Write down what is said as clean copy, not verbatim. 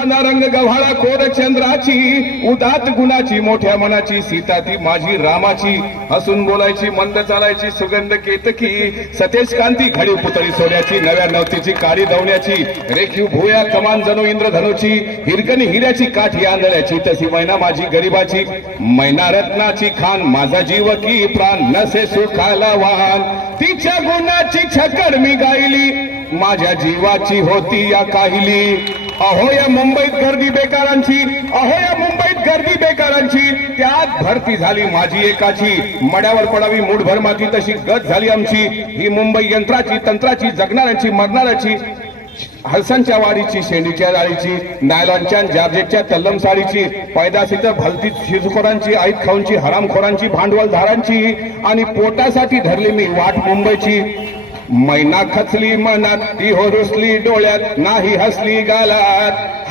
रंग गव्हाळा कोर चंद्राची उदात गुणाची मोठ्या मनाची सीता ती माझी रामाची हसून बोलायची मंद चालायची सुगंध केतकी सतेज कांती घडी पुतळी सोन्याची नव्या नवतीची काळी दवण्याची रेखीव भुया कमान जणू इंद्रधनुची हिरकणी हिऱ्याची काठी आंधळ्याची तशी मैना माझी गरीबाची मैना रत्नाची खान माझा जीव की प्राण नसे सुखाला वाहन तिच्या गुणाची छकड मी गायली माझ्या जीवाची होती या काहिली अहो या मुंबईत गर्दी बेकारांची अहो या मुंबईत गर्दी बेकारांची त्यात भरती झाली माझी एकाची मड्यावर पडावी मूठभर माती तशी गत झाली आमची ही मुंबई यंत्राची तंत्राची जगणाऱ्यांची मरणाऱ्याची हलसांच्या वाडीची शेंडीच्या जाळीची नायलॉनच्या जार्जेटच्या तल्लम साडीची पैदासीचं भलती शिजखोरांची आईत खाऊंची हरामखोरांची भांडवलधारांची आणि पोटासाठी धरली मी वाट मुंबईची मैना खचली मनात ती हो रुसली डोळ्यात नाही हसली गालात